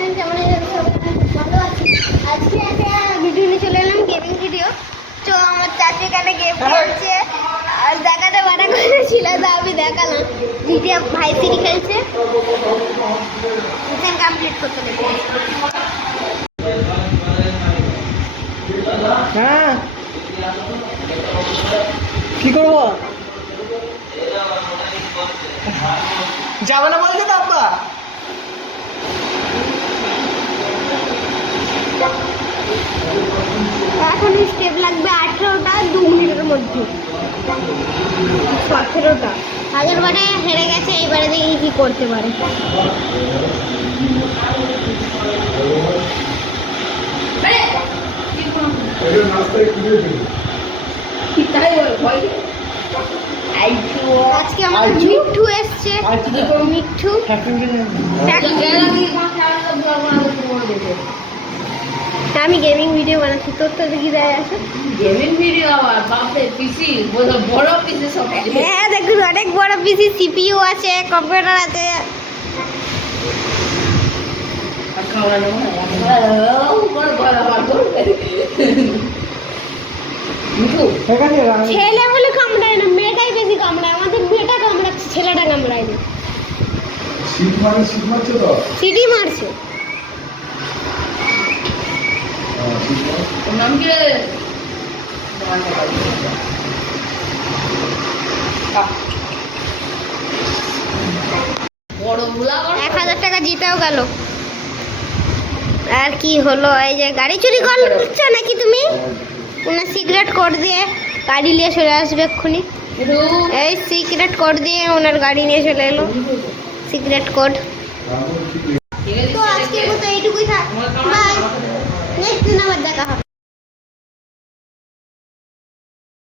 Friends, আমরা সবাই ভালো আছি। আজকে একটা ভিডিও নিয়ে চলে এলাম, গেমিং ভিডিও। তো আমার চাচি এখানে গেম খেলছে আর দেখাতে মানা করেছিল, তো আমি দেখালাম। জিটিএ ভাই সিটি খেলছে, মিশন কমপ্লিট করতে লেগে হ্যাঁ কি করবো? যাবে না বলছে তো আব্বা। এখন স্টেপ লাগবে 18টা 2 মিনিটের মধ্যে। 17টা আগেরবারে হেরে গেছে, এইবারে দেখি কি করতে পারে। আজকে আমাদের মিঠু এসছে। মিঠু আমি গেমিং ভিডিও বানাচ্ছি, তোর তো দেখি দেয় আছে গেমিং ভিডিও আবার বাপরে পিসি বড় পিসি সব। হ্যাঁ দেখুন, অনেক বড় পিসি, সিপিইউ আছে, কম্পিউটার আছে। ছেলে বলে কামড়ায় না, মেয়েটাই বেশি কামড়ায়। আমাদের মেয়েটা কামড়াচ্ছে, ছেলেটা কামড়ায় না। সিটি মারছে। নাম কি রে? বড় বুলা 1000 টাকা জিতেও গেল। আর কি হলো, এই যে গাড়ি চুরি করছো নাকি তুমি? কোনো সিক্রেট কোড দিয়ে গাড়ি নিয়ে চলে আসবে এক্ষুনি। এই সিক্রেট কোড দিয়ে ওনার গাড়ি নিয়ে চলে এলো, সিক্রেট কোড। তো আজকের মতো এইটুকুই থাক, বাই। নেক্সট দিন আবার দেখা হবে।